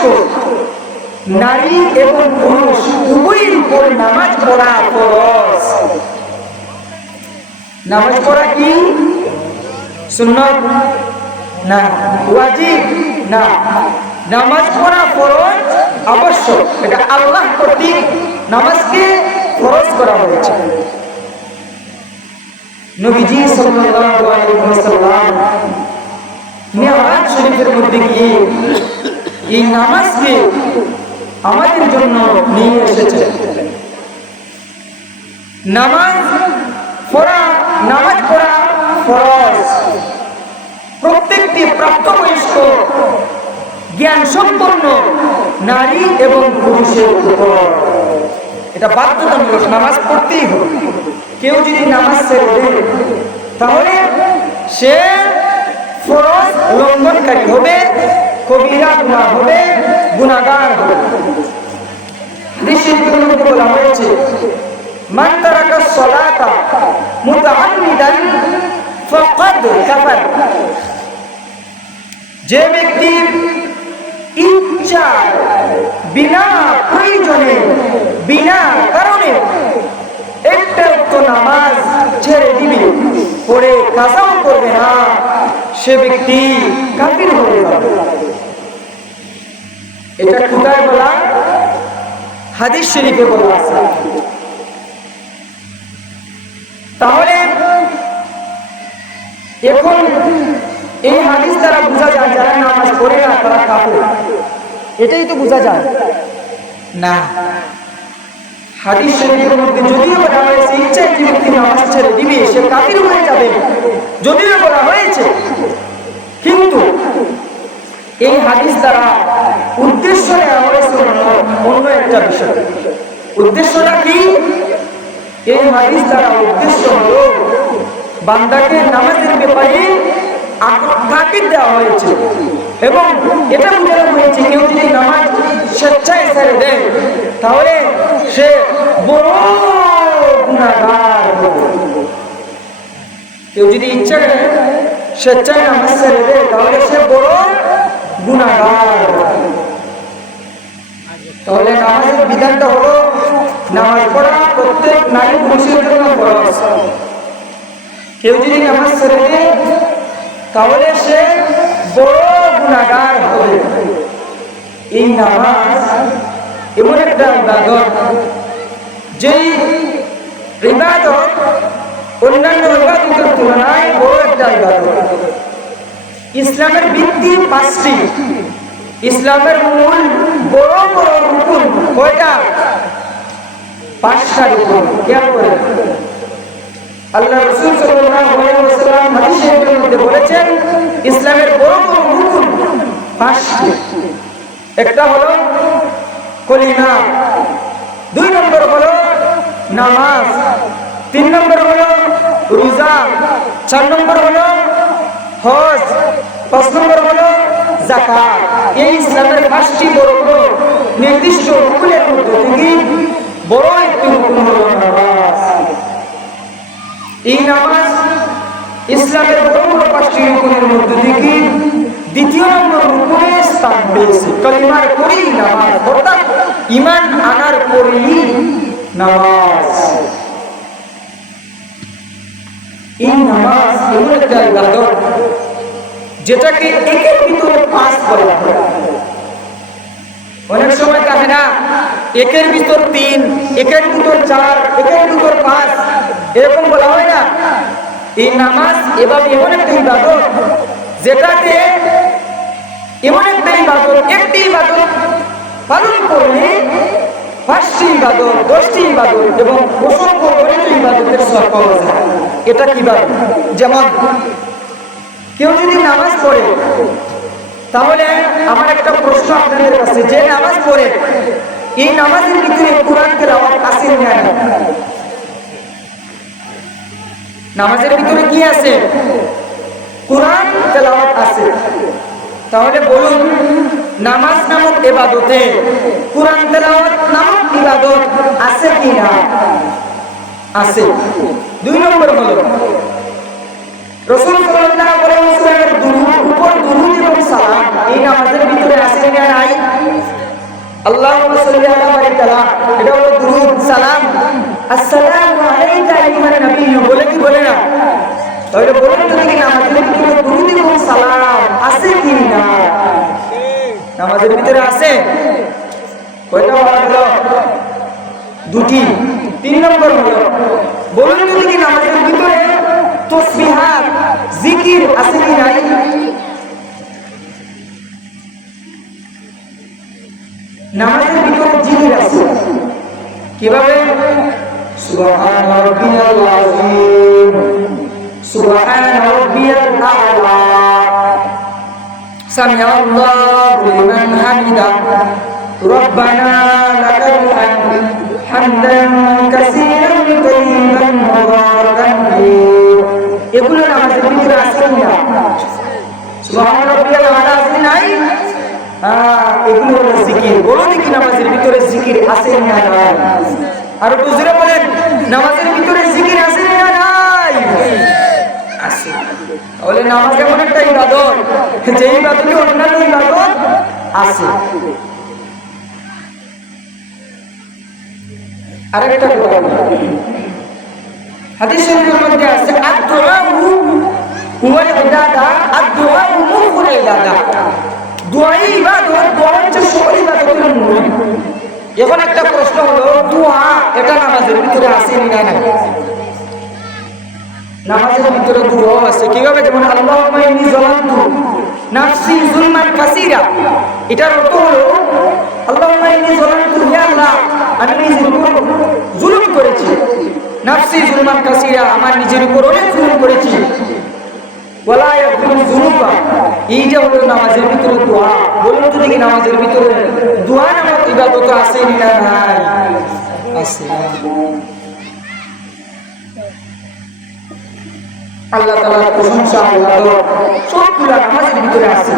প্রাপ্তবয়স্ক নারী এবং পুরুষ উভয়ের উপর নামাজ পড়া ফরজ। নামাজ পড়া কি সুন্নাত না, ওয়াজিব না, নামাজ পড়া ফরজ আবশ্যক। এটা আল্লাহ কর্তৃক নামাজকে ফরজ করা হয়েছে। নবীজি সাল্লাল্লাহু আলাইহি ওয়াসাল্লাম মিরাজ শরীফের মধ্যে গিয়ে এই নামাজকে আমাদের জন্য নিয়ে এসেছে। নামাজ পড়া ফরজ প্রত্যেকটি প্রাপ্তবয়স্ক জ্ঞান সম্পন্ন নারী এবং পুরুষের উপর এটা বাধ্যতামূলক, নামাজ পড়তেই হবে। কেউ যদি নামাজ ছেড়ে দেয় তাহলে সে ফরজ লঙ্ঘনকারী হবে, কবিরা গুনাহ হবে, গুনাহগার হবে। হাদিসের মধ্যে বলা হয়েছে মান তারাকা সালাতা মুতাআম্মিদান ফাকাদ কাফার। যে ব্যক্তি ইচ্ছা বিনা প্রয়োজনে বিনা কারণে একটা নামাজ ছেড়ে দিবে, পড়ে কাজাও করবে না, সে ব্যক্তি কাফির হয়ে যাবে। এটা কোথায় বলা? হাদিস শরীফে বলা আছে। তাহলে এখন এই হাদিস দ্বারা বোঝা যায় যারা নামাজ পড়ে না তারা কাফের, এটাই তো বোঝা যায় না। হাদিস শরীফের মধ্যে যদিও বলা হয়েছে ইচ্ছায় যে ব্যক্তি নামাজ ছেড়ে দিবে সে কাফির হয়ে যাবে, যদিও বলা হয়েছে, কিন্তু এই হাদিস দ্বারা উদ্দেশ্য নেওয়া হয়েছে অন্য একটা বিষয়। উদ্দেশ্যটা কি? এই হাদিস দ্বারা উদ্দেশ্য হলো বান্দাকে নামাজের ব্যাপারে তাকিদ দেওয়া হয়েছে এবং এটা বোঝানো হয়েছে কেউ যদি নামাজ স্বেচ্ছায় ছেড়ে দেয় তাহলে সে বড় গুনাহগার হবে। কেউ যদি ইচ্ছা করে স্বেচ্ছায় নামাজ ছেড়ে দেয় তাহলে সে বড় গুনাহগার। তাহলে নামাজের বিধানটা হলো নামাজ পড়া প্রত্যেক নারী পুরুষের জন্য ফরজ। কেউ যদি নামাজ ছেড়ে দেয় তাহলে সে বড় গুনাহগার হবে। এই নামাজ এমন একটা ইবাদত যেই ইবাদত অন্যান্য ইবাদতের তুলনায় বড় একটা ইবাদত। ইসলামের ভিত্তি 5টি, ইসলামের মূল বড় বড় রুকুন কয়টা? 5টা রুকুন। খেয়াল করে আল্লাহ রাসূল সাল্লাল্লাহু আলাইহি ওয়াসাল্লাম হাদিসের মধ্যে বলেছেন ইসলামের বড় বড় রুকুন 5টি। একটা হলো কলিমা, 2 নম্বর হলো নামাজ, 3 নম্বর হলো রোজা, 4 নম্বর হলো হজ, 5 নম্বর হলো যাকাত। এই ইসলামের 5টি বড় বড় নির্দিষ্ট রুকুনের মধ্যে থেকে বড় একটি রুকুন হলো নামাজ। এই নামাজ ইসলামের বড় বড় 5টি রুকুনের মধ্যে থেকে দ্বিতীয় নম্বর রুকুনে স্থান পেয়েছে। কালিমার পরেই নামাজ, অর্থাৎ ঈমান আনার পরেই নামাজ। এই নামাজ এমন একটা ইবাদত যেটাকে একের ভিতরে 5 বলা হয়। অনেক সময় থাকে না একের ভিতর 3, একের ভিতর 4, একের ভিতর 5 এরকম বলা হয় না। এই নামাজ এভাবে এমন একটা ইবাদত যেটাকে এমন একটা ইবাদত, একটি ইবাদত পালন করলে 5টি ইবাদত, 10টি ইবাদত এবং অসংখ্য অনেক ইবাদতের সওয়াব পাওয়া যায়। এটা কিভাবে? যেমন কেউ যদি নামাজ পড়ে তাহলে আমার একটা প্রশ্ন আপনাদের কাছে, যে নামাজ পড়ে এই নামাজের ভিতরে কোরআন তেলাওয়াত আছে না? নামাজের ভিতরে কি আছে? কোরআন তেলাওয়াত আছে। তাহলে বলুন নামাজ নামক ইবাদতে কোরআন তেলাওয়াত নামক ইবাদত আছে কি না? আছে। 2 নম্বর হলো রাসূল সাল্লাল্লাহু আলাইহি ওয়াসাল্লামের দুরূদ, উপর দুরূদ এবং সালাম এই নামাজের ভিতরে আছে না নাই? আল্লাহুম্মা সাল্লি আলা বারিকালা, এটা হলো দুরূদ সালাম। আসসালামু আলাইকা আইয়ুহান নবী, বলে কি বলে না? তাহলে বলুন তো দেখি নামাজের ভিতরে দুরূদ এবং সালাম আছে কি না? নামাজের ভিতরে আছে? কয়টা হলো? দুটি। 3 নম্বর হলো, বলুন তো দেখি নামাজের ভিতরে তাসবিহাত জিকির আছে কি নাই? নামাজের ভিতরে জিকির আছে। কিভাবে? সুবহান রাব্বিয়াল আযীম, সুবহান রাব্বিয়াল আ'লা, সামিআল্লাহু লিমান হামিদা, রব্বানা লাকাল হামদ হামদান কাসীরান তাইয়িবান মুবারাকান ফীহি। এগুলো নামাজের ভিতরে আছে না? সুবহান রাব্বিয়াল আ'লা আছে নাই? এগুলো হলো জিকির। বলো দেখি নামাজের ভিতরে জিকির আছে না নাই? আর একটু জোরে বলেন, নামাজের ভিতরে জিকির আছে না নাই? আছে। তাহলে নামাজ এমন একটা ইবাদত, যে ইবাদতে অন্যান্য ইবাদত আছে। আরেকটা কথা, হাদিস শরীফের মধ্যে আছে আদ-দুআউ হুয়াল ইবাদা, আদ-দুআউ মুখুল ইবাদা। দোয়া ইবাদত, দোয়া হচ্ছে সকল ইবাদতের মূল। এখন একটা প্রশ্ন হলো, দোয়া এটা নামাজের ভিতরে আছে না নাই? নামাজের ভিতরে দোয়া আছে। কিভাবে? যেমন আল্লাহুম্মা ইন্নী যালামতু নাফসি যুলমান কাসীরা, এটার অর্থ হলো আল্লাহুম্মা ইন্নী যালামতু, হে আল্লাহ আমি নিজের উপর জুলুম করেছি, নাফসি যুলমান কাসীরা, আমার নিজের উপর অনেক জুলুম করেছি, ওয়ালা ইয়াগফিরু যুনুবা, এই যে হলো নামাজের ভিতরে দোয়া। বলুন তো দেখি নামাজের ভিতরে দোয়া নামক ইবাদত আছে না নাই? আছে। আল্লাহ তাআলার প্রশংসা, আল্লাহ সবগুলো নামাজের ভিতরে আছে।